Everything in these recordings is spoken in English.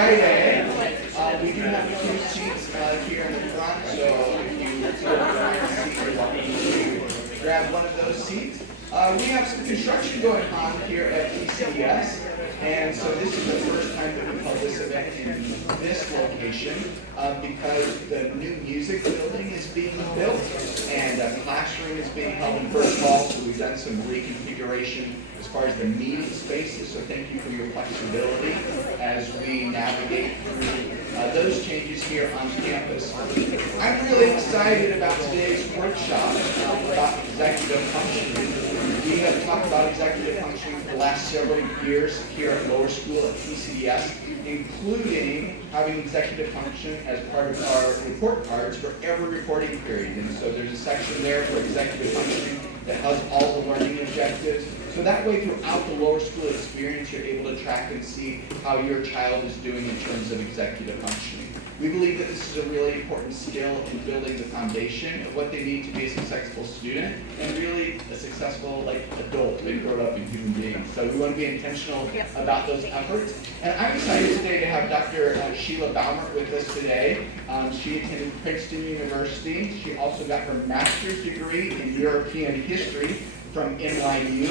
Friday. We do have a few seats here in the front, so if you find a seat, you're welcome to grab one of those seats. We have some construction going on here at PCDS, and so this is the first time that we've held this event in this location because the new music building is being built and a classroom is being held in First Hall, so we've done some reconfiguration as far as the meeting spaces, so thank you for your flexibility as we navigate through those changes here on campus. I'm really excited about today's workshop about executive functioning. We have talked about executive functioning for the last several years here at Lower School at PCDS, including having executive function as part of our report cards for every reporting period. And so there's a section there for executive functioning that has all the learning objectives. So that way throughout the lower school experience, you're able to track and see how your child is doing in terms of executive functioning. We believe that this is a really important skill in building the foundation of what they need to be a successful student and really a successful adult and grown up and human being. So we want to be intentional about those efforts. And I'm excited today to have Dr. Sheila Baumert with us today. She attended Princeton University. She also got her master's degree in European history from NYU,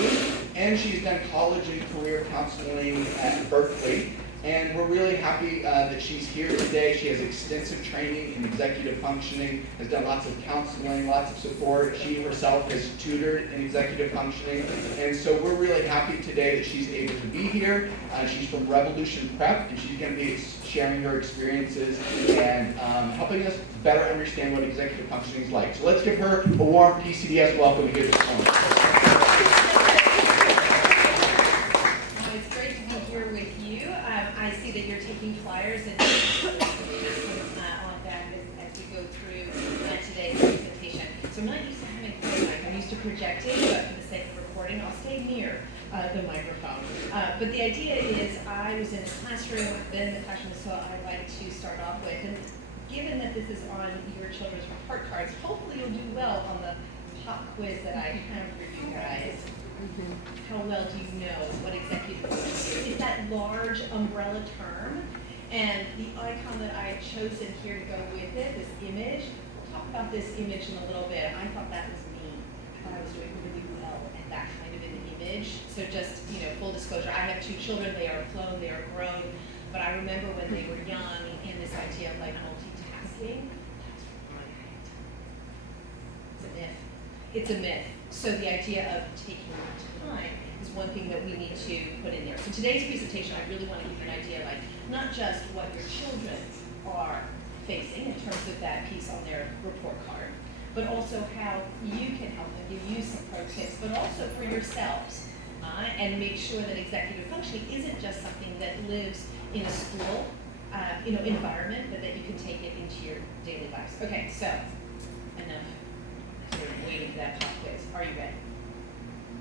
and she's done college and career counseling at Berkeley. And we're really happy that she's here today. She has extensive training in executive functioning, has done lots of counseling, lots of support. She herself has tutored in executive functioning. And so we're really happy today that she's able to be here. She's from Revolution Prep, and she's going to be sharing her experiences and helping us better understand what executive functioning is like. So let's give her a warm PCDS welcome here this morning. I see that you're taking flyers and on that as we go through today's presentation. So I'm not used to having a mic. I'm used to projecting, but for the sake of recording, I'll stay near the microphone. But the idea is I was in the classroom, I've been in the classroom, so I'd like to start off with, and given that this is on your children's report cards, hopefully you'll do well on the pop quiz that I have for you guys. How well do you know what executive functioning is? It's that large umbrella term, and the icon that I had chosen here to go with it, this image, we'll talk about this image in a little bit. I thought that was me. I thought I was doing really well at that kind of an image. So just, full disclosure, I have two children. They are flown, they are grown, but I remember when they were young and this idea of multitasking, it's a myth. It's a myth. So the idea of taking time is one thing that we need to put in there. So today's presentation, I really want to give you an idea not just what your children are facing in terms of that piece on their report card, but also how you can help them, give you some pro tips, but also for yourselves, and make sure that executive functioning isn't just something that lives in a school environment, but that you can take it into your daily lives. Okay, so enough sort of waiting for that pop quiz. Are you ready?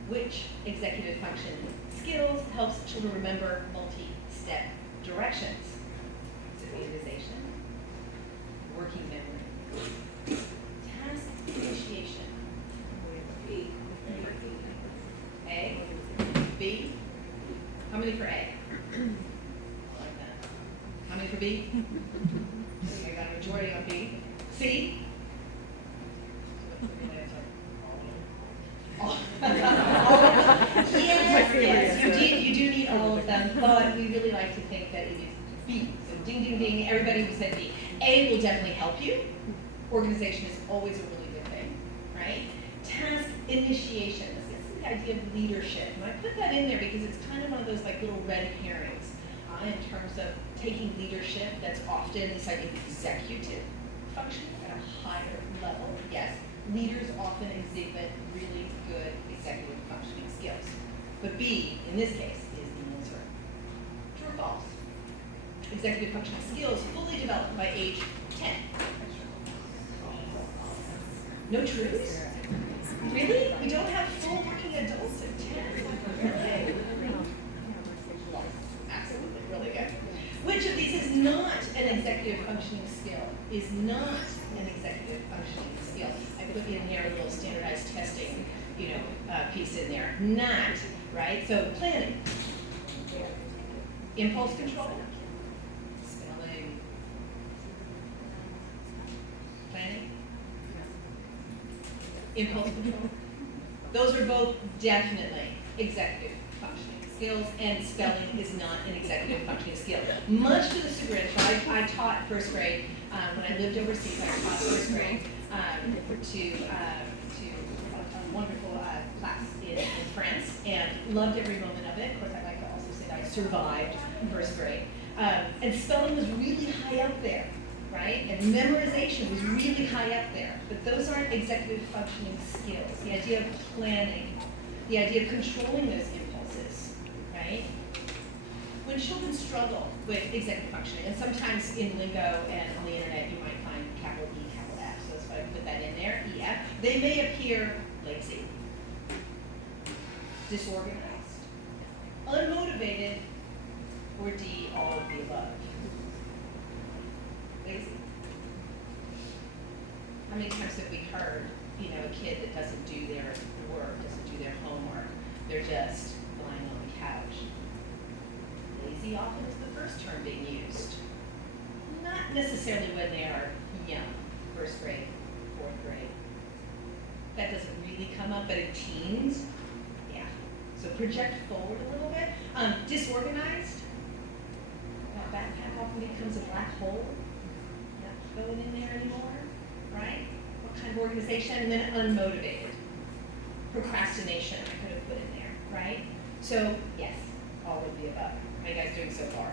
Which executive function skills helps children remember multi-step directions? Is it organization, working memory, task initiation? A, B. How many for A? I like that. How many for B? I got a majority on B. C? Yes, you do need all of them, but we really like to think that it is B. So ding, ding, ding, everybody who said B. A will definitely help you. Organization is always a really good thing, right? Task initiation. This is the idea of leadership. And I put that in there because it's kind of one of those little red herrings in terms of taking leadership that's often this idea of executive function at a higher level. Yes, leaders often exhibit really good executive functioning skills. But B, in this case, is the answer. True or false? Executive functioning skills fully developed by age 10. No truths? Really? We don't have full working adults at 10? Really? Absolutely, really good. Which of these is not an executive functioning skill? Is not an executive functioning skill? I put in here a little standardized testing, piece in there. Not, right? So planning, impulse control, impulse control. Those are both definitely executive functioning skills, and spelling is not an executive functioning skill. Much to the chagrin, I taught first grade, when I lived overseas, I taught first grade to a wonderful class in France, and loved every moment of it. Of course, I like to also say that I survived first grade. And spelling was really high up there, right? And memorization was really high up there. But those aren't executive functioning skills. The idea of planning, the idea of controlling those impulses, right? When children struggle with executive functioning, and sometimes in lingo and on the internet you might find capital E, capital F, so that's why I put that in there, EF, they may appear lazy, disorganized, unmotivated, or D, all of the above. Lazy. How many times have we heard, a kid that doesn't do their work, doesn't do their homework, they're just lying on the couch? Lazy often is the first term being used. Not necessarily when they are young, first grade, fourth grade. That doesn't really come up, but in teens, yeah. So project forward a little bit. Disorganized. That backpack often becomes a black hole. Not going in there anymore, right? What kind of organization? And then unmotivated. Procrastination, I could have put in there, right? So, yes, all of the above. How are you guys doing so far?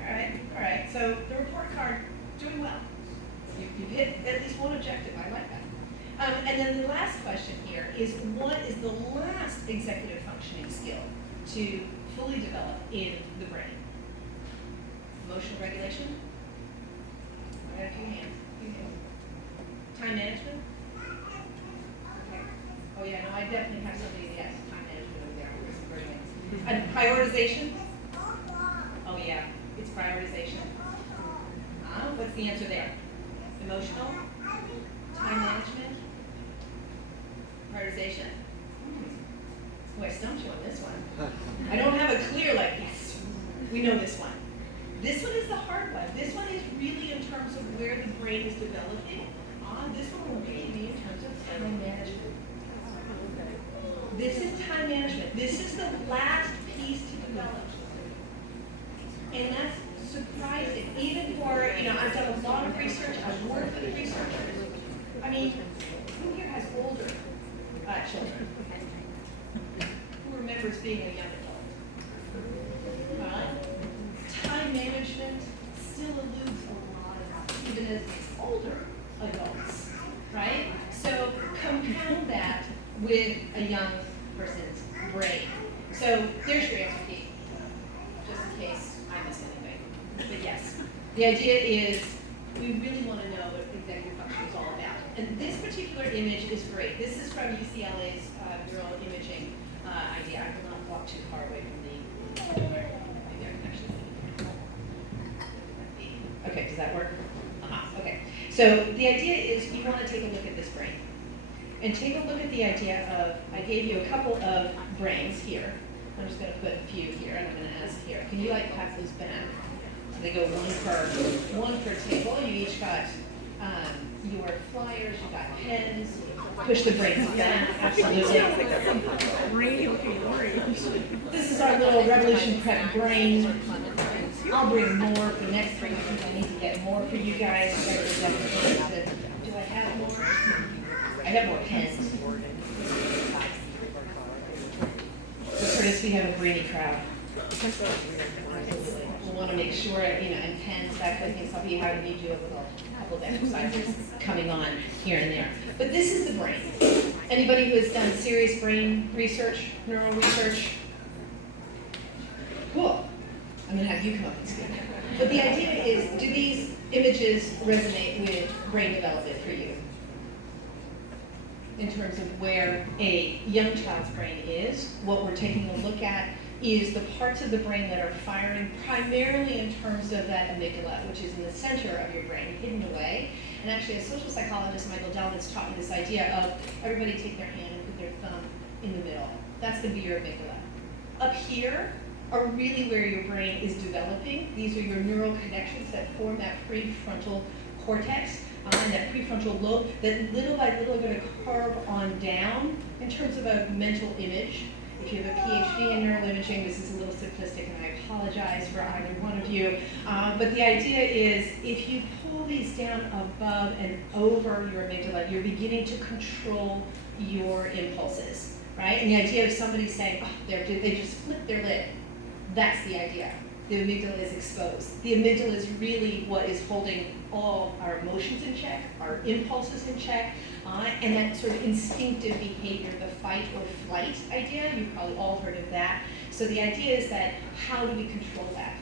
All right. So the report card, doing well. You've hit at least one objective. I like that. And then the last question here is, what is the last executive functioning skill to fully develop in the brain? Emotional regulation? I got a few hands. Time management? Okay. Oh yeah, no, I definitely have somebody that has time management over there. There's some great ones. And prioritization? Oh yeah, it's prioritization. What's the answer there? Emotional? Time management? Prioritization? Oh, I stumped you on this one. I don't have a clear, yes, we know this one. This one is the hard one. This one is really in terms of where the brain is developing. This one will really be in terms of time management. This is time management. This is the last piece to develop. And that's surprising. Even for, I've done a lot of research. I've worked with researchers. I mean, who here has older children? Who remembers being a young adult? Time management still eludes a lot of us, even as older adults, right? So compound that with a young person's brain. So there's your answer, Pete, just in case I missed anything. But yes, the idea is we really want to know what executive function is all about. And this particular image is great. This is from UCLA's neural imaging idea. I will not walk too far away from the, maybe I can actually see. Okay, does that work? Okay. So the idea is you want to take a look at this brain. And take a look at the idea of, I gave you a couple of brains here. I'm just going to put a few here, and I'm going to ask here. Can you pass those back? So they go one per table. You each got your flyers, you got pens. Push the brains back, absolutely. This is our little Revolution Prep brain. I'll bring more for next week because I need to get more for you guys. Do I have more? I have more pens. So Curtis, we have a brainy crowd. We want to make sure, and pens, that kind of thing. Some of you have to do a couple of exercises coming on here and there. But this is the brain. Anybody who has done serious brain research, neural research? Cool. I'm going to have you come up and speak. But the idea is, do these images resonate with brain development for you? In terms of where a young child's brain is, what we're taking a look at is the parts of the brain that are firing primarily in terms of that amygdala, which is in the center of your brain, hidden away. And actually, a social psychologist, Michael Delvin's taught me this idea of everybody take their hand and put their thumb in the middle. That's going to be your amygdala. Up here are really where your brain is developing. These are your neural connections that form that prefrontal cortex. and that prefrontal lobe that little by little are going to carve on down in terms of a mental image. If you have a PhD in neuroimaging, this is a little simplistic, and I apologize for either one of you. But the idea is, if you pull these down above and over your amygdala, you're beginning to control your impulses, right? And the idea of somebody saying, oh, they just flipped their lid, that's the idea. The amygdala is exposed. The amygdala is really what is holding all our emotions in check, our impulses in check, and that sort of instinctive behavior, the fight or flight idea. You've probably all heard of that. So the idea is that, how do we control that?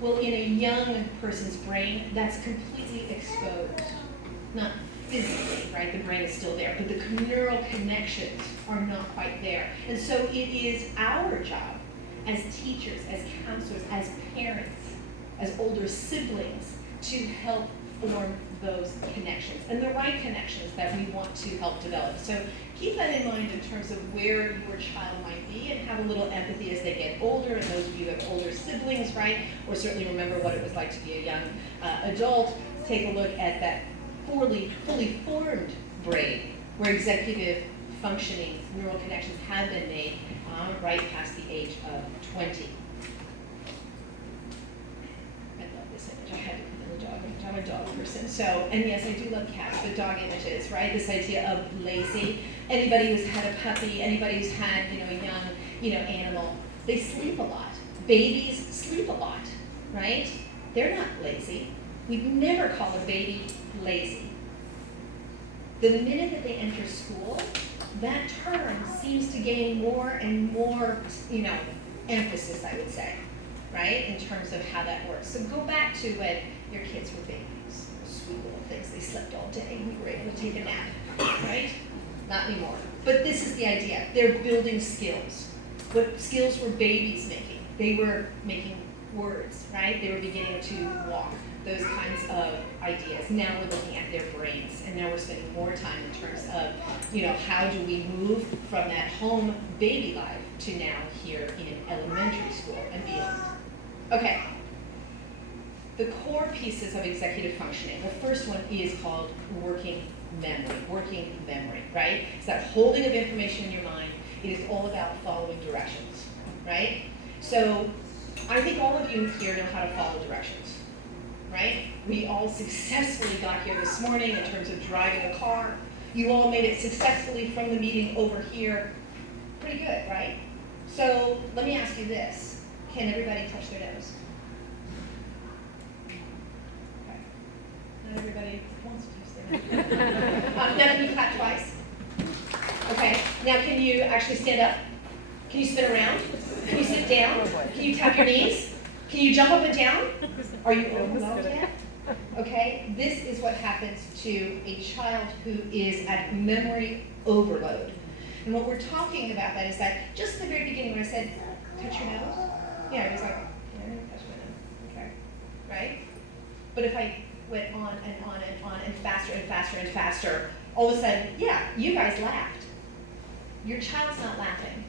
Well, in a young person's brain, that's completely exposed. Not physically, right? The brain is still there, but the neural connections are not quite there. And so it is our job as teachers, as counselors, as parents, as older siblings, to help form those connections, and the right connections that we want to help develop. So keep that in mind in terms of where your child might be, and have a little empathy as they get older, and those of you who have older siblings, right? Or certainly remember what it was like to be a young adult. Take a look at that fully formed brain, where executive functioning neural connections have been made right past the age of 20. I love this image. I had to put in the dog image. I'm a dog person. So, and yes, I do love cats, but dog images, right? This idea of lazy. Anybody who's had a puppy, anybody who's had, a young, animal, they sleep a lot. Babies sleep a lot, right? They're not lazy. We'd never call a baby lazy. The minute that they enter school, that term seems to gain more and more, emphasis, I would say, right, in terms of how that works. So go back to when your kids were babies, sweet little things. They slept all day. We were able to take a nap, right? Not anymore. But this is the idea. They're building skills. What skills were babies making? They were making words, right? They were beginning to walk. Those kinds of ideas. Now we're looking at their brains, and now we're spending more time in terms of, how do we move from that home baby life to now here in elementary school and beyond. Okay. The core pieces of executive functioning. The first one is called working memory, right? It's that holding of information in your mind. It is all about following directions, right? So I think all of you here know how to follow directions. Right? We all successfully got here this morning in terms of driving a car. You all made it successfully from the meeting over here. Pretty good, right? So let me ask you this. Can everybody touch their nose? Okay. Not everybody wants to touch their nose. Now can you clap twice? Okay. Now can you actually stand up? Can you spin around? Can you sit down? Can you tap your knees? Can you jump up and down? Are you overwhelmed yet? Okay, this is what happens to a child who is at memory overload. And what we're talking about that is that just at the very beginning when I said, touch your nose, yeah, it was like, yeah, touch my nose, okay, right? But if I went on and on and on and faster and faster and faster, all of a sudden, yeah, you guys laughed. Your child's not laughing.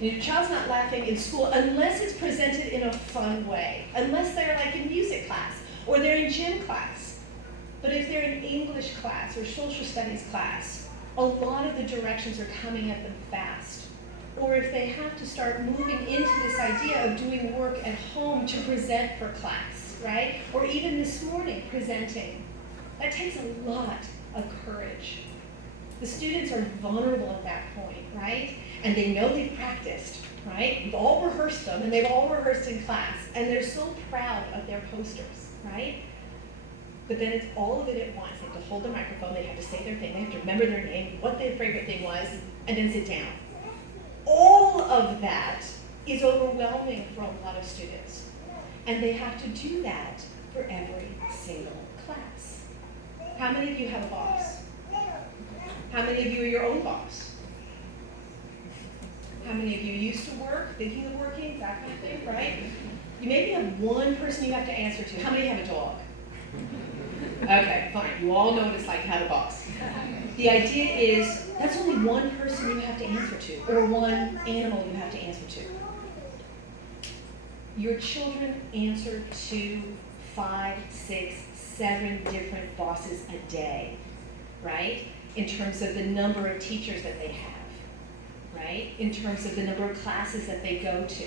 Your child's not laughing in school unless it's presented in a fun way, unless they're like in music class or they're in gym class. But if they're in English class or social studies class, a lot of the directions are coming at them fast. Or if they have to start moving into this idea of doing work at home to present for class, right? Or even this morning, presenting. That takes a lot of courage. The students are vulnerable at that point, right? And they know they've practiced, right? We've all rehearsed them, and they've all rehearsed in class, and they're so proud of their posters, right? But then it's all of it at once. They have to hold the microphone, they have to say their thing, they have to remember their name, what their favorite thing was, and then sit down. All of that is overwhelming for a lot of students. And they have to do that for every single class. How many of you have a boss? How many of you are your own boss? How many of you used to work, thinking of working, that kind of thing, right? You maybe have one person you have to answer to. How many have a dog? Okay, fine. You all know what it's like to have a boss. The idea is that's only one person you have to answer to, or one animal you have to answer to. Your children answer to 5, 6, 7 different bosses a day, right? In terms of the number of teachers that they have, right? In terms of the number of classes that they go to.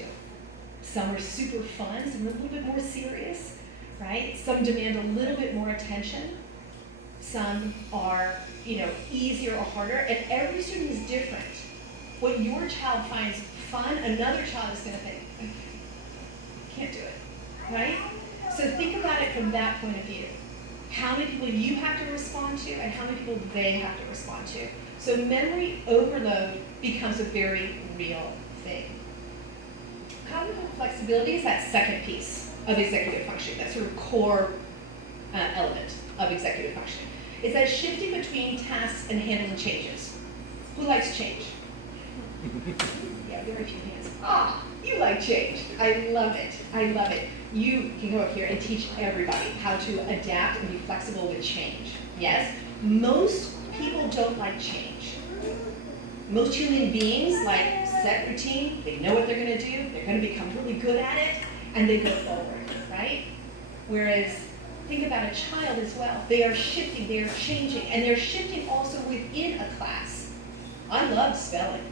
Some are super fun, some are a little bit more serious, right? Some demand a little bit more attention. Some are, easier or harder, and every student is different. What your child finds fun, another child is going to think, can't do it, right? So think about it from that point of view. How many people you have to respond to and how many people they have to respond to. So memory overload becomes a very real thing. Cognitive flexibility is that second piece of executive functioning, that sort of core element of executive functioning. It's that shifting between tasks and handling changes. Who likes change? Yeah, very few hands. You like change. I love it. I love it. You can go up here and teach everybody how to adapt and be flexible with change. Yes? Most people don't like change. Most human beings like set routine, they know what they're going to do, they're going to become really good at it, and they go forward, right? Whereas, think about a child as well. They are shifting, they are changing, and they're shifting also within a class. I love spelling,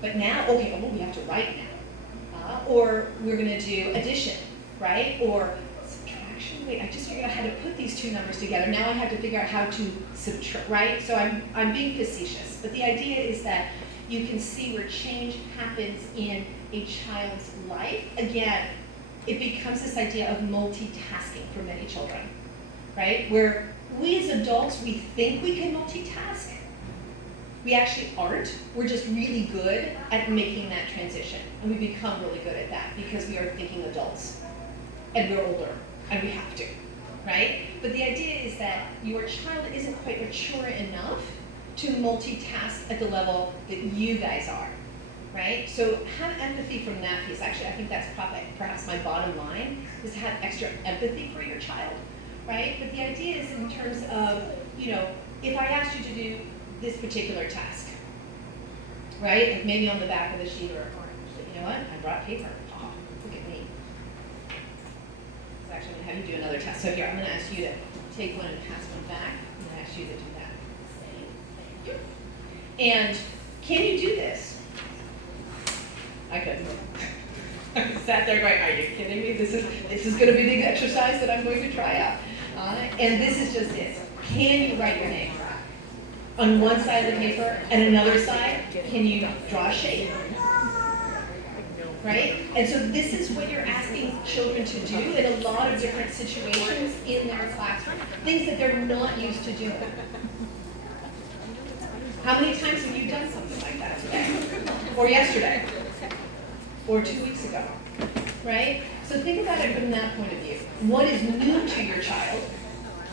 but now, we have to write now. Or we're going to do addition, right? Or subtraction. Wait, I just figured out how to put these two numbers together. Now I have to figure out how to subtract, right? So I'm being facetious, but the idea is that you can see where change happens in a child's life. Again, it becomes this idea of multitasking for many children, right? Where we as adults, we think we can multitask. We actually aren't. We're just really good at making that transition. And we become really good at that because we are thinking adults. And we're older, and we have to, right? But the idea is that your child isn't quite mature enough to multitask at the level that you guys are, right? So have empathy from that piece. Actually, I think that's perhaps my bottom line, is to have extra empathy for your child, right? But the idea is in terms of, if I asked you to do this particular task, right? Like maybe on the back of the sheet or you know what? I brought paper. Oh, look at me. So actually, I'm going to have you do another task. So here, I'm going to ask you to take one and pass one back. I'm going to ask you to do that. Thank you. And can you do this? I couldn't. I sat there going, are you kidding me? This is going to be the exercise that I'm going to try out. And this is just it. Can you write your name? On one side of the paper, and another side, can you draw a shape? Right? And so this is what you're asking children to do in a lot of different situations in their classroom, things that they're not used to doing. How many times have you done something like that today? Or yesterday? Or 2 weeks ago? Right? So think about it from that point of view. What is new to your child?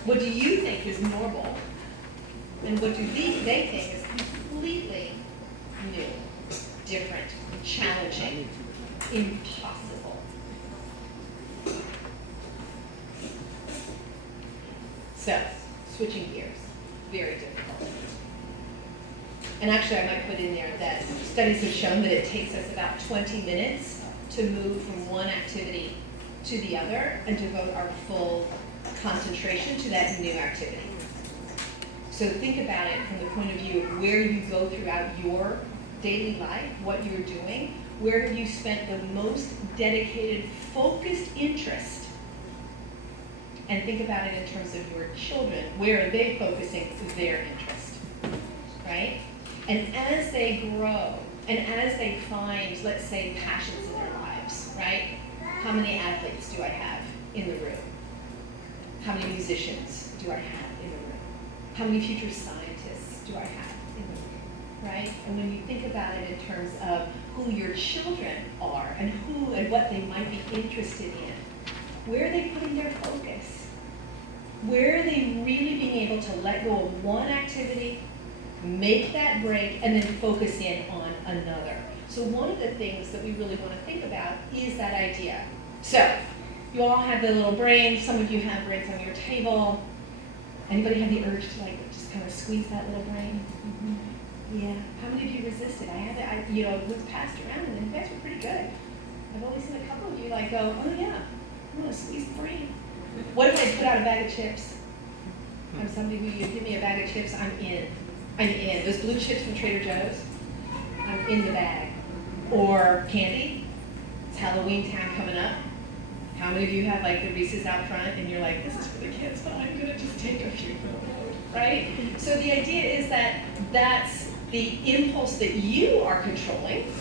What do you think is normal? And what do they think is completely new, different, challenging, impossible? So, switching gears, very difficult. And actually I might put in there that studies have shown that it takes us about 20 minutes to move from one activity to the other and devote our full concentration to that new activity. So think about it from the point of view of where you go throughout your daily life, what you're doing, where have you spent the most dedicated, focused interest. And think about it in terms of your children, where are they focusing their interest, right? And as they grow, and as they find, let's say, passions in their lives, right? How many athletes do I have in the room? How many musicians do I have in the room? How many future scientists do I have in the room, right? And when you think about it in terms of who your children are and who and what they might be interested in, where are they putting their focus? Where are they really being able to let go of one activity, make that break, and then focus in on another? So one of the things that we really want to think about is that idea. So, you all have the little brain, some of you have brains on your table. Anybody have the urge to just kind of squeeze that little brain? Mm-hmm. Yeah. How many of you resisted? I had it, it was passed around and you guys were pretty good. I've only seen a couple of you go, oh yeah, I'm gonna squeeze the brain. What if I put out a bag of chips? I'm somebody who, you give me a bag of chips, I'm in. I'm in. Those blue chips from Trader Joe's, I'm in the bag. Or candy, it's Halloween time coming up. How many of you have like the Reese's out front and you're like, this is for the kids, but I'm gonna just take a few for the road, right? So the idea is that that's the impulse that you are controlling.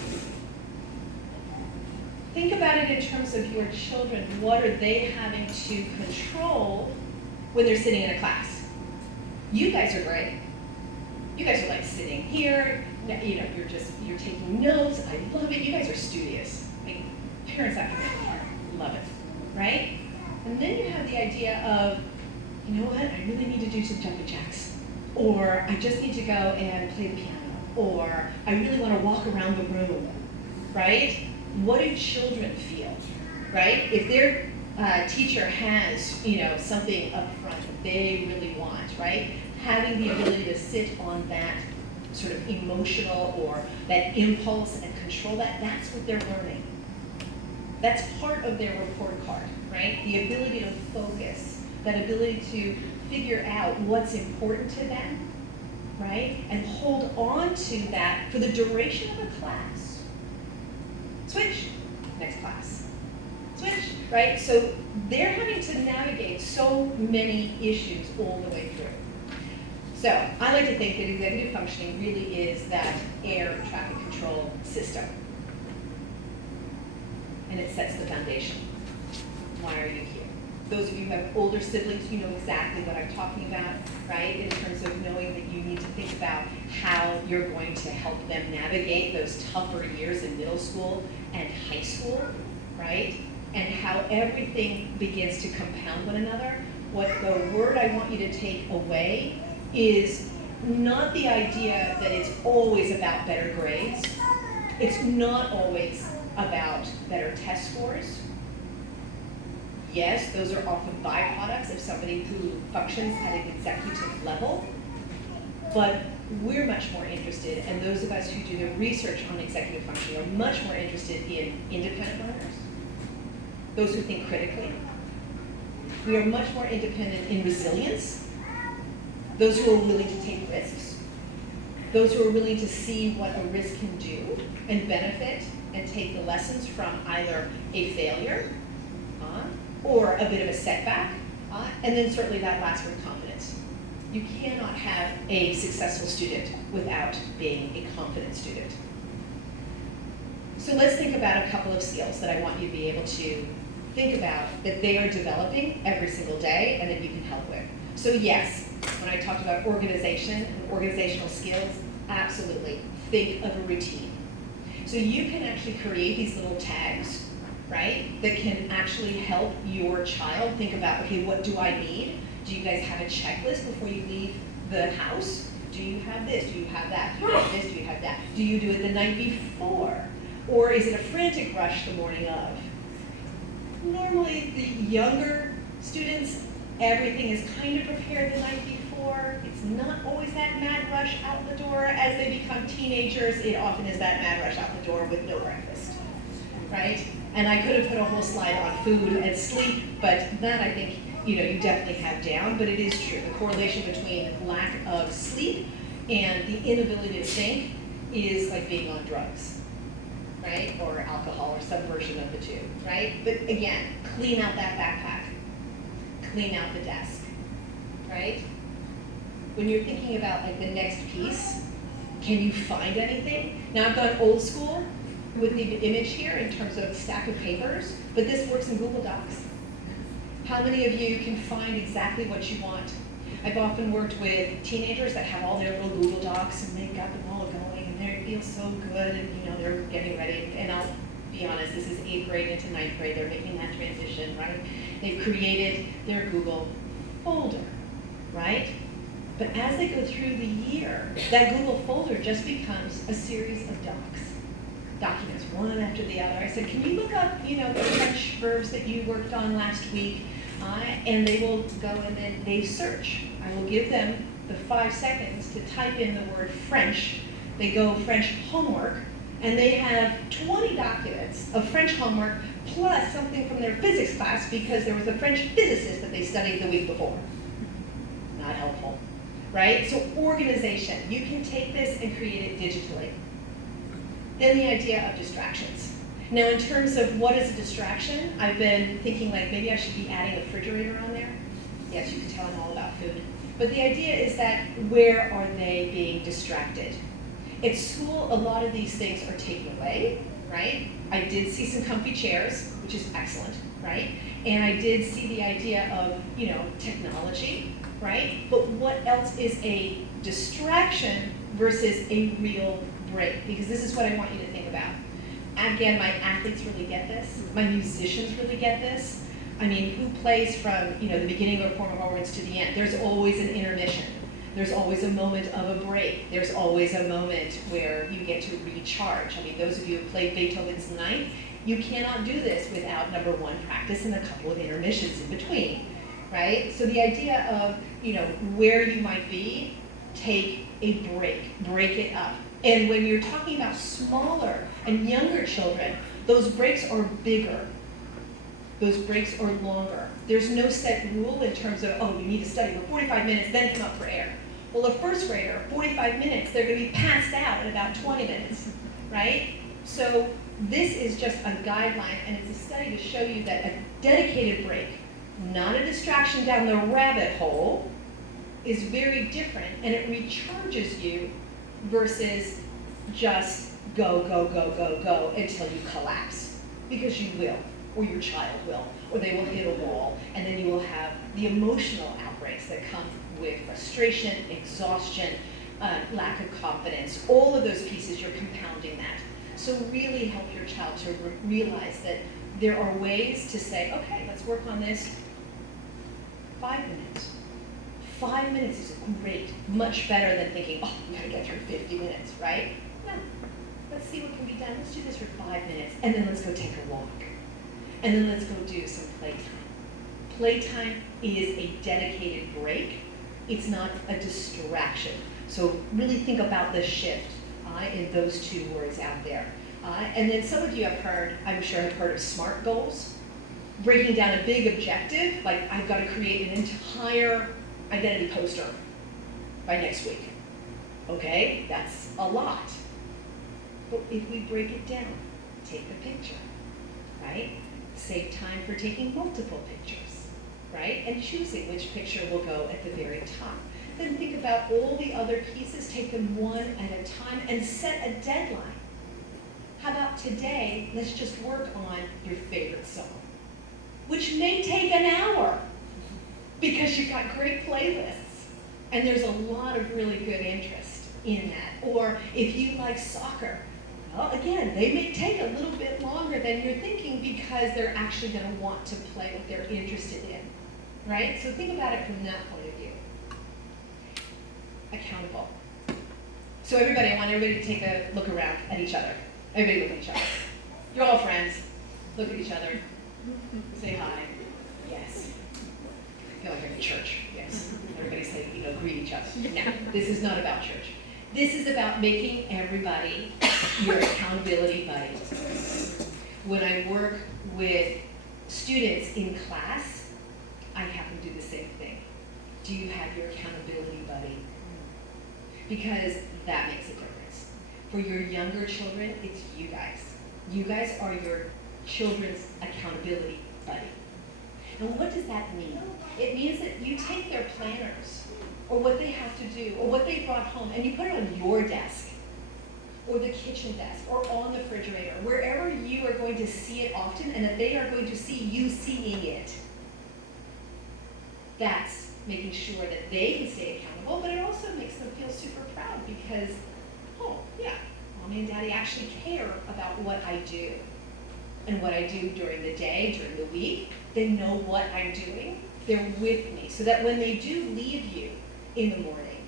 Think about it in terms of your children. What are they having to control when they're sitting in a class? You guys are great. You guys are like sitting here, you know, you're taking notes. I love it. You guys are studious. Like, parents after my heart, love it, right? And then you have the idea of, you know what, I really need to do some jumping jacks. Or I just need to go and play the piano. Or I really want to walk around the room, right? What do children feel, right? If their teacher has, you know, something up front that they really want, right? Having the ability to sit on that sort of emotional or that impulse and control that, that's what they're learning. That's part of their report card, right? The ability to focus, that ability to figure out what's important to them, right? And hold on to that for the duration of a class. Switch, next class. Switch, right? So they're having to navigate so many issues all the way through. So I like to think that executive functioning really is that air traffic control system. And it sets the foundation. Why are you here? Those of you who have older siblings, you know exactly what I'm talking about, right? In terms of knowing that you need to think about how you're going to help them navigate those tougher years in middle school and high school, right? And how everything begins to compound one another. What the word I want you to take away is not the idea that it's always about better grades. It's not always about better test scores. Yes, those are often byproducts of somebody who functions at an executive level, but we're much more interested, and those of us who do the research on executive functioning are much more interested in independent learners, those who think critically. We are much more independent in resilience, those who are willing to take risks, those who are willing to see what a risk can do and benefit and take the lessons from either a failure or a bit of a setback, and then certainly that last word, confidence. You cannot have a successful student without being a confident student. So let's think about a couple of skills that I want you to be able to think about that they are developing every single day and that you can help with. So yes, when I talked about organization and organizational skills, absolutely, think of a routine. So you can actually create these little tags, right, that can actually help your child think about, okay, what do I need? Do you guys have a checklist before you leave the house? Do you have this? Do you have that? Do you have this? Do you have that? Do you do it the night before? Or is it a frantic rush the morning of? Normally, the younger students, everything is kind of prepared the night before. It's not always that mad rush out the door. As they become teenagers, it often is that mad rush out the door with no breakfast, right? And I could have put a whole slide on food and sleep, but that I think, you know, you definitely have down, but it is true. The correlation between lack of sleep and the inability to think is like being on drugs, right? Or alcohol or some version of the two, right? But again, clean out that backpack, clean out the desk, right? When you're thinking about like the next piece, can you find anything? Now I've gone old school with the image here in terms of stack of papers, but this works in Google Docs. How many of you can find exactly what you want? I've often worked with teenagers that have all their little Google Docs and they've got them all going and they feel so good and you know they're getting ready. And I'll be honest, this is 8th grade into 9th grade, they're making that transition, right? They've created their Google folder, right? But as they go through the year, that Google folder just becomes a series of documents, one after the other. I said, can you look up, you know, the French verbs that you worked on last week? And they will go and then they search. I will give them the 5 seconds to type in the word French. They go French homework, and they have 20 documents of French homework plus something from their physics class because there was a French physicist that they studied the week before. not helpful, right? So organization, you can take this and create it digitally. Then the idea of distractions. Now in terms of what is a distraction, I've been thinking like maybe I should be adding a refrigerator on there. Yes, you can tell I'm all about food. But the idea is that where are they being distracted? At school, a lot of these things are taken away, right? I did see some comfy chairs, which is excellent, right? And I did see the idea of, technology, right? But what else is a distraction versus a real break? Because this is what I want you to think about. Again, my athletes really get this. My musicians really get this. I mean, who plays from, the beginning of a performance to the end? There's always an intermission. There's always a moment of a break. There's always a moment where you get to recharge. I mean, those of you who played Beethoven's Ninth, you cannot do this without, number one, practice and a couple of intermissions in between, right? So the idea of, where you might be, take a break it up. And when you're talking about smaller and younger children, those breaks are bigger. Those breaks are longer. There's no set rule in terms of, you need to study for 45 minutes, then come up for air. Well, a first grader, 45 minutes, they're going to be passed out in about 20 minutes, right? So this is just a guideline, and it's a study to show you that a dedicated break, not a distraction down the rabbit hole, is very different, and it recharges you versus just go until you collapse, because you will. Or your child will, or they will hit a wall, and then you will have the emotional outbreaks that come with frustration, exhaustion, lack of confidence. All of those pieces, you're compounding that. So really help your child to realize that there are ways to say, okay, let's work on this. 5 minutes. 5 minutes is great, much better than thinking, we gotta get through 50 minutes, right? No, let's see what can be done. Let's do this for 5 minutes, and then let's go take a walk. And then let's go do some playtime. Playtime is a dedicated break. It's not a distraction. So really think about the shift in those two words out there. And then some of you have heard, I'm sure have heard of SMART goals. Breaking down a big objective, like I've got to create an entire identity poster by next week. Okay, that's a lot. But if we break it down, take a picture, right? Save time for taking multiple pictures, right? And choosing which picture will go at the very top. Then think about all the other pieces, take them one at a time, and set a deadline. How about today, let's just work on your favorite song, which may take an hour because you've got great playlists, and there's a lot of really good interest in that. Or if you like soccer, well, again, they may take a little bit longer than you're thinking because they're actually going to want to play what they're interested in, right? So think about it from that point of view. Accountable. So everybody, I want everybody to take a look around at each other. Everybody look at each other. You're all friends. Look at each other. Say hi. Yes. I feel like I'm in church. Yes. Everybody say, greet each other. Now, this is not about church. This is about making everybody your accountability buddies. When I work with students in class, I have them do the same thing. Do you have your accountability buddy? Because that makes a difference. For your younger children, it's you guys. You guys are your children's accountability buddy. And what does that mean? It means that you take their planners, or what they have to do, or what they brought home, and you put it on your desk, or the kitchen desk, or on the refrigerator, wherever you are going to see it often, and that they are going to see you seeing it. That's making sure that they can stay accountable, but it also makes them feel super proud because, mommy and daddy actually care about what I do. And what I do during the day, during the week, they know what I'm doing. They're with me, so that when they do leave you in the morning,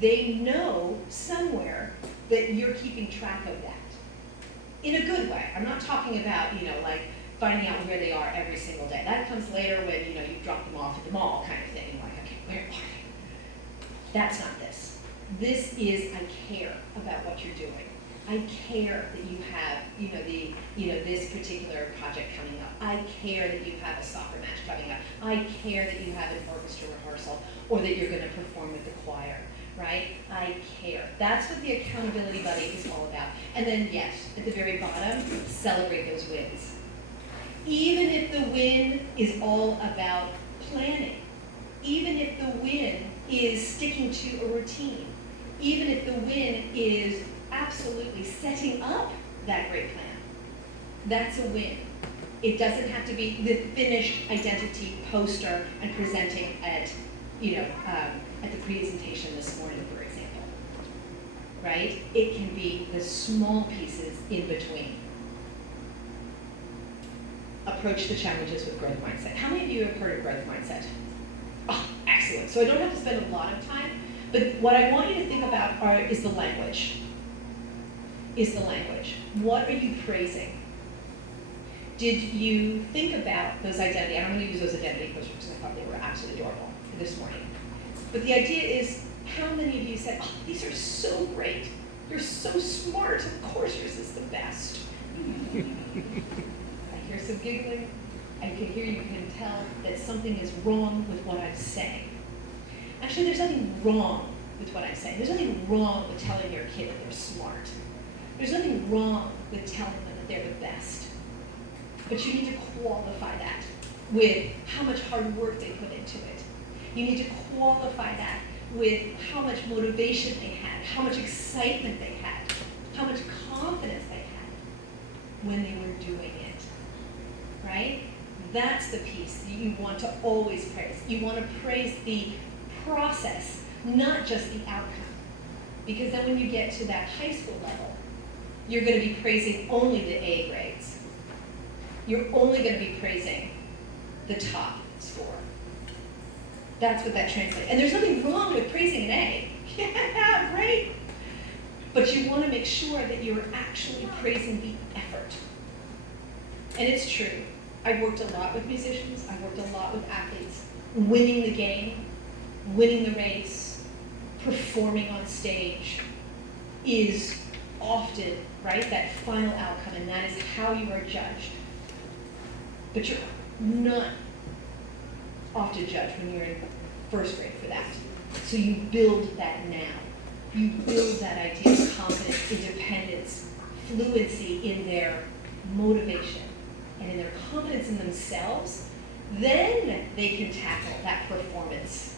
they know somewhere that you're keeping track of that. In a good way. I'm not talking about, like finding out where they are every single day. That comes later when, you drop them off at the mall kind of thing. You're like, okay, where are they? That's not this. This is I care about what you're doing. I care that you have, this particular project coming up. I care that you have a soccer match coming up. I care that you have an orchestra rehearsal or that you're going to perform with the choir, right? I care. That's what the accountability buddy is all about. And then, yes, at the very bottom, celebrate those wins. Even if the win is all about planning, even if the win is sticking to a routine, even if the win is absolutely setting up that great plan, that's a win. It doesn't have to be the finished identity poster and presenting at, at the presentation this morning, for example, right? It can be the small pieces in between. Approach the challenges with growth mindset. How many of you have heard of growth mindset? Oh, excellent. So I don't have to spend a lot of time, but what I want you to think about is the language. What are you praising? Did you think about those identity? I'm going to use those identity posters because I thought they were absolutely adorable this morning. But the idea is, how many of you said, oh, these are so great. You're so smart. Of course yours is the best. I hear some giggling. I can hear you can tell that something is wrong with what I'm saying. Actually, there's nothing wrong with what I'm saying. There's nothing wrong with telling your kid that they're smart. There's nothing wrong with telling them that they're the best. But you need to qualify that with how much hard work they put into it. You need to qualify that with how much motivation they had, how much excitement they had, how much confidence they had when they were doing it, right? That's the piece that you want to always praise. You want to praise the process, not just the outcome. Because then when you get to that high school level, you're going to be praising only the A grades. You're only going to be praising the top score. That's what that translates. And there's nothing wrong with praising an A. Yeah, great. But you want to make sure that you're actually praising the effort. And it's true. I've worked a lot with musicians. I've worked a lot with athletes. Winning the game, winning the race, performing on stage is often, right, that final outcome, and that is how you are judged. But you're not often judged when you're in first grade for that. So you build that now. You build that idea of confidence, independence, fluency in their motivation and in their confidence in themselves. Then they can tackle that performance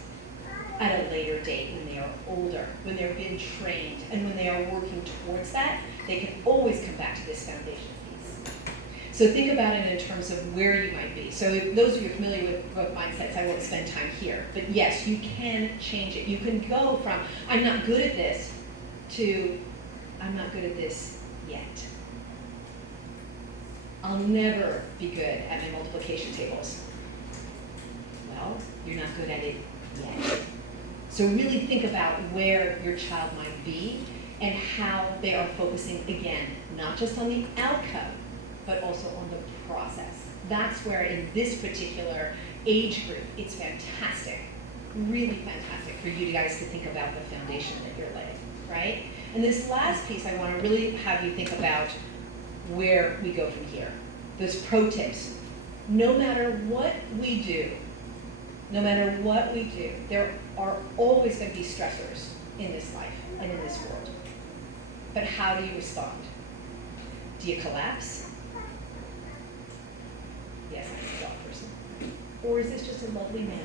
at a later date when they are older, when they're being trained, and when they are working towards that, they can always come back to this foundation piece. So think about it in terms of where you might be. So if those of you familiar with growth mindsets, I won't spend time here. But yes, you can change it. You can go from, I'm not good at this, to, I'm not good at this yet. I'll never be good at my multiplication tables. Well, you're not good at it yet. So really think about where your child might be and how they are focusing, again, not just on the outcome, but also on the process. That's where in this particular age group, it's fantastic, really fantastic for you guys to think about the foundation that you're laying, right? And this last piece, I want to really have you think about where we go from here. Those pro tips. No matter what we do, there are always going to be stressors in this life and in this world. But how do you respond? Do you collapse? Yes, I'm a dog person. Or is this just a lovely nap?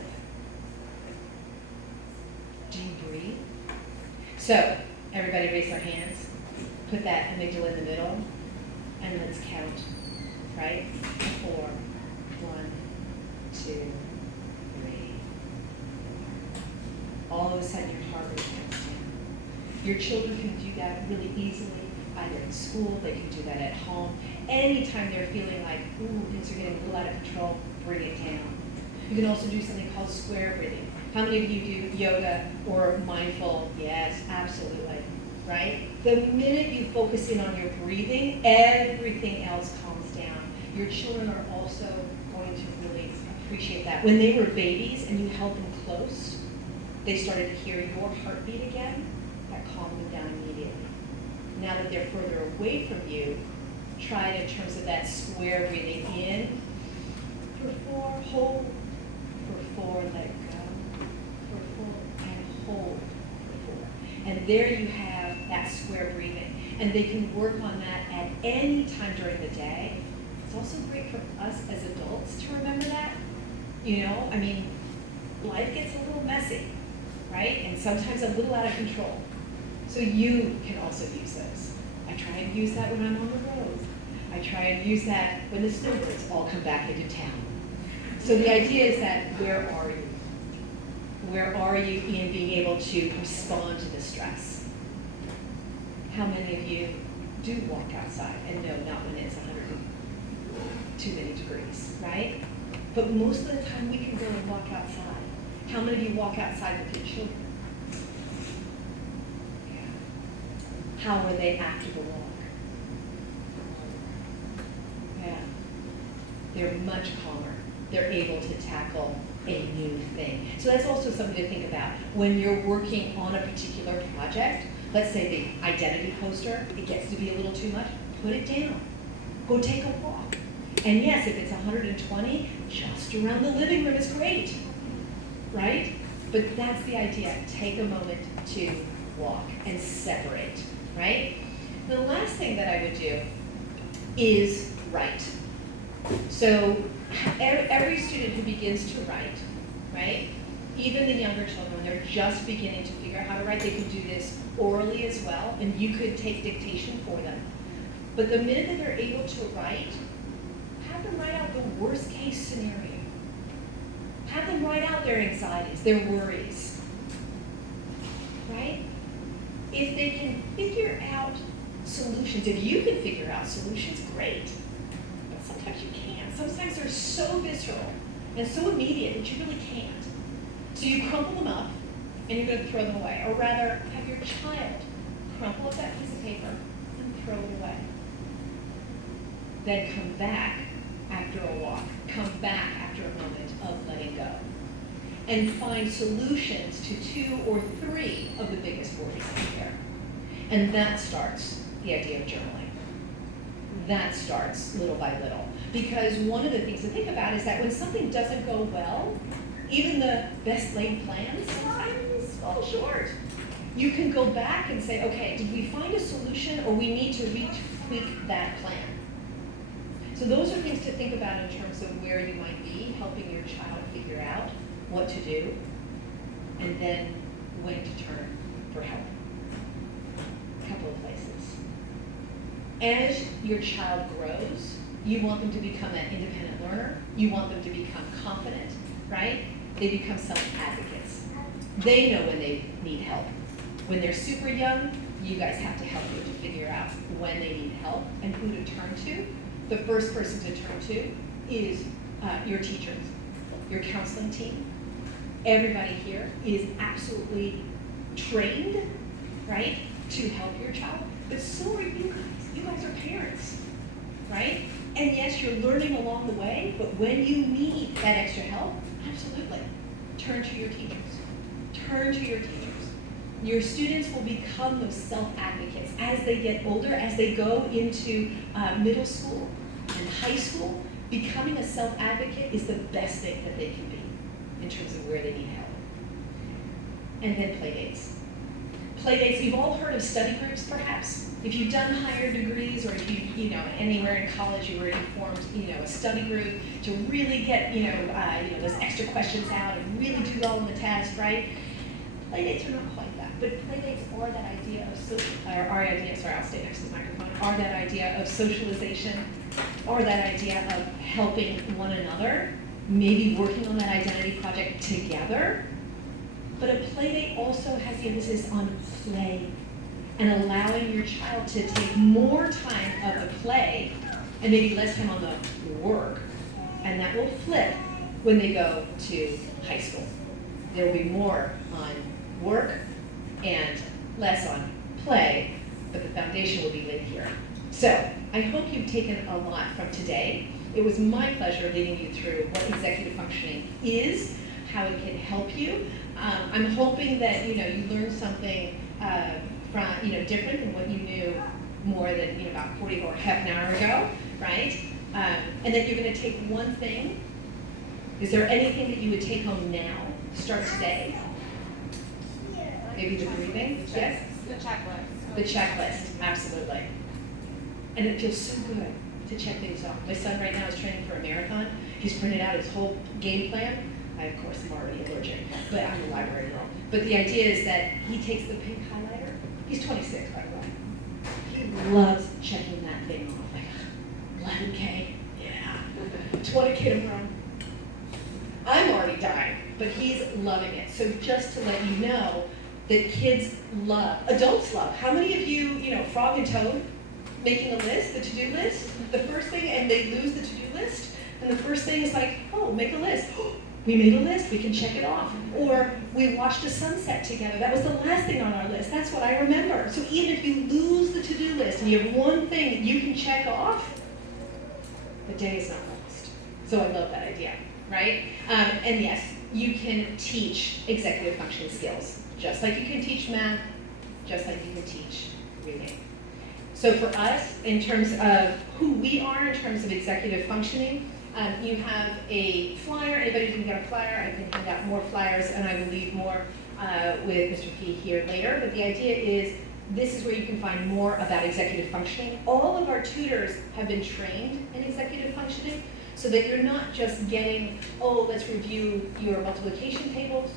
Do you breathe? So, everybody raise their hands. Put that amygdala in the middle. And let's count, right? 4, 1, 2, 3. All of a sudden your heart rate counts down. Your children can do that really easily, either in school, they can do that at home. Anytime they're feeling like, ooh, things are getting a little out of control, bring it down. You can also do something called square breathing. How many of you do yoga or mindful? Yes, absolutely, right? The minute you focus in on your breathing, everything else calms down. Your children are also going to really appreciate that. When they were babies and you held them close, they started to hear your heartbeat again. That calmed them down immediately. now that they're further away from you, try it in terms of that square breathing in for 4, hold for 4, let it go for 4, and hold for 4. And there you have that square breathing. And they can work on that at any time during the day. It's also great for us as adults to remember that. You know, I mean, life gets a little messy, right? And sometimes a little out of control. So you can also use those. I try and use that when I'm on the road. I try and use that when the snowbirds all come back into town. So the idea is that where are you? Where are you in being able to respond to the stress? How many of you do walk outside? And no, not when it's 100 too many degrees, right? But most of the time we can go and walk outside. How many of you walk outside with your children? Yeah. How were they after the walk? Yeah. They're much calmer. They're able to tackle a new thing. So that's also something to think about. When you're working on a particular project, let's say the identity poster, it gets to be a little too much, put it down. Go take a walk. And yes, if it's 120, just around the living room is great, right? But that's the idea. Take a moment to walk and separate, right? The last thing that I would do is write. So every student who begins to write, right? Even the younger children, they're just beginning to figure out how to write. They can do this orally as well, and you could take dictation for them. But the minute that they're able to write, have them write out the worst case scenario. Have them write out their anxieties, their worries, right? If they can figure out solutions, if you can figure out solutions, great. But sometimes you can't. Sometimes they're so visceral and so immediate that you really can't. So you crumple them up and you're going to throw them away. Or rather, have your child crumple up that piece of paper and throw it away. Then come back after a walk. Come back after a moment of letting go. And find solutions to 2 or 3 of the biggest worries out there. And that starts the idea of journaling. That starts little by little. Because one of the things to think about is that when something doesn't go well, even the best laid plans sometimes fall short. You can go back and say, okay, did we find a solution or we need to retweak that plan? So those are things to think about in terms of where you might be, helping your child figure out what to do, and then when to turn for help. A couple of places. As your child grows, you want them to become an independent learner. You want them to become confident, right? They become self-advocates. They know when they need help. When they're super young, you guys have to help them to figure out when they need help and who to turn to. The first person to turn to is your teachers, your counseling team. Everybody here is absolutely trained, right, to help your child, but so are you guys. You guys are parents, right? And yes, you're learning along the way, but when you need that extra help, absolutely, turn to your teachers. Turn to your teachers. Your students will become those self-advocates as they get older, as they go into middle school and high school. Becoming a self-advocate is the best thing that they can be in terms of where they need help. And then play dates. Play dates, you've all heard of study groups perhaps. If you've done higher degrees or if you anywhere in college you already formed, a study group to really get, those extra questions out and really do well on the test, right? Play dates are not quite that, but play dates are that idea of I'll stay next to the microphone, are that idea of socialization, or that idea of helping one another, maybe working on that identity project together. But a play date also has the emphasis on play and allowing your child to take more time of the play and maybe less time on the work. And that will flip when they go to high school. There will be more on work and less on play, but the foundation will be laid here. So I hope you've taken a lot from today. It was my pleasure leading you through what executive functioning is, how it can help you. I'm hoping that you learned something from, different than what you knew more than, about 40 or half an hour ago, right? And then you're gonna take one thing. Is there anything that you would take home now, start today? Maybe the breathing, yes? The checklist. The checklist, absolutely. And it feels so good to check things off. My son right now is training for a marathon. He's printed out his whole game plan. I, of course, am already allergic, but I'm a library girl. But the idea is that he takes the pink highlighter. He's 26, by the way. He loves checking that thing off. Like, 11K, yeah. 20K tomorrow. I'm already dying, but he's loving it. So just to let you know that kids love, adults love. How many of you, Frog and Toad, making a list, the to-do list? The first thing, and they lose the to-do list, and the first thing is like, oh, make a list. We made a list, we can check it off. Or we watched a sunset together. That was the last thing on our list. That's what I remember. So even if you lose the to-do list and you have one thing that you can check off, the day is not lost. So I love that idea, right? And yes, you can teach executive functioning skills, just like you can teach math, just like you can teach reading. So for us, in terms of who we are in terms of executive functioning, you have a flyer. Anybody who can get a flyer, I can hand out more flyers, and I will leave more with Mr. P here later. But the idea is this is where you can find more about executive functioning. All of our tutors have been trained in executive functioning, so that you're not just getting, oh, let's review your multiplication tables,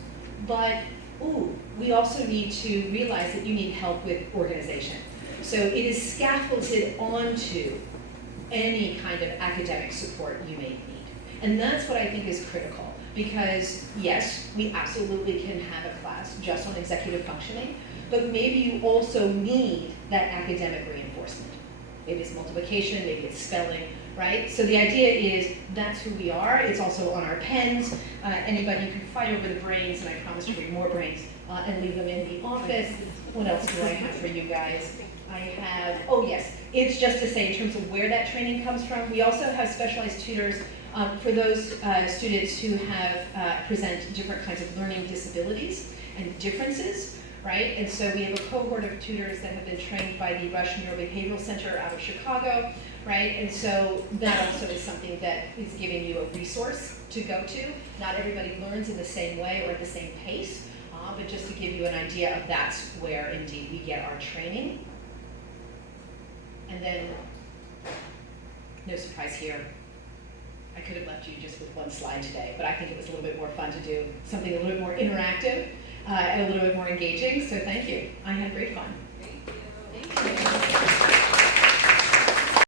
but, ooh, we also need to realize that you need help with organization. So it is scaffolded onto any kind of academic support you may need. And that's what I think is critical, because yes, we absolutely can have a class just on executive functioning, but maybe you also need that academic reinforcement. Maybe it's multiplication, maybe it's spelling, right? So the idea is that's who we are. It's also on our pens. Anybody, you can fight over the brains, and I promise to bring more brains and leave them in the office. What else do I have for you guys? I have, oh yes, it's just to say in terms of where that training comes from. We also have specialized tutors for those students who have present different kinds of learning disabilities and differences, right? And so we have a cohort of tutors that have been trained by the Rush Neurobehavioral Center out of Chicago, right? And so that also is something that is giving you a resource to go to. Not everybody learns in the same way or at the same pace, but just to give you an idea of that's where indeed we get our training. And then, no surprise here, I could have left you just with one slide today, but I think it was a little bit more fun to do something a little bit more interactive and a little bit more engaging, so thank you. I had great fun.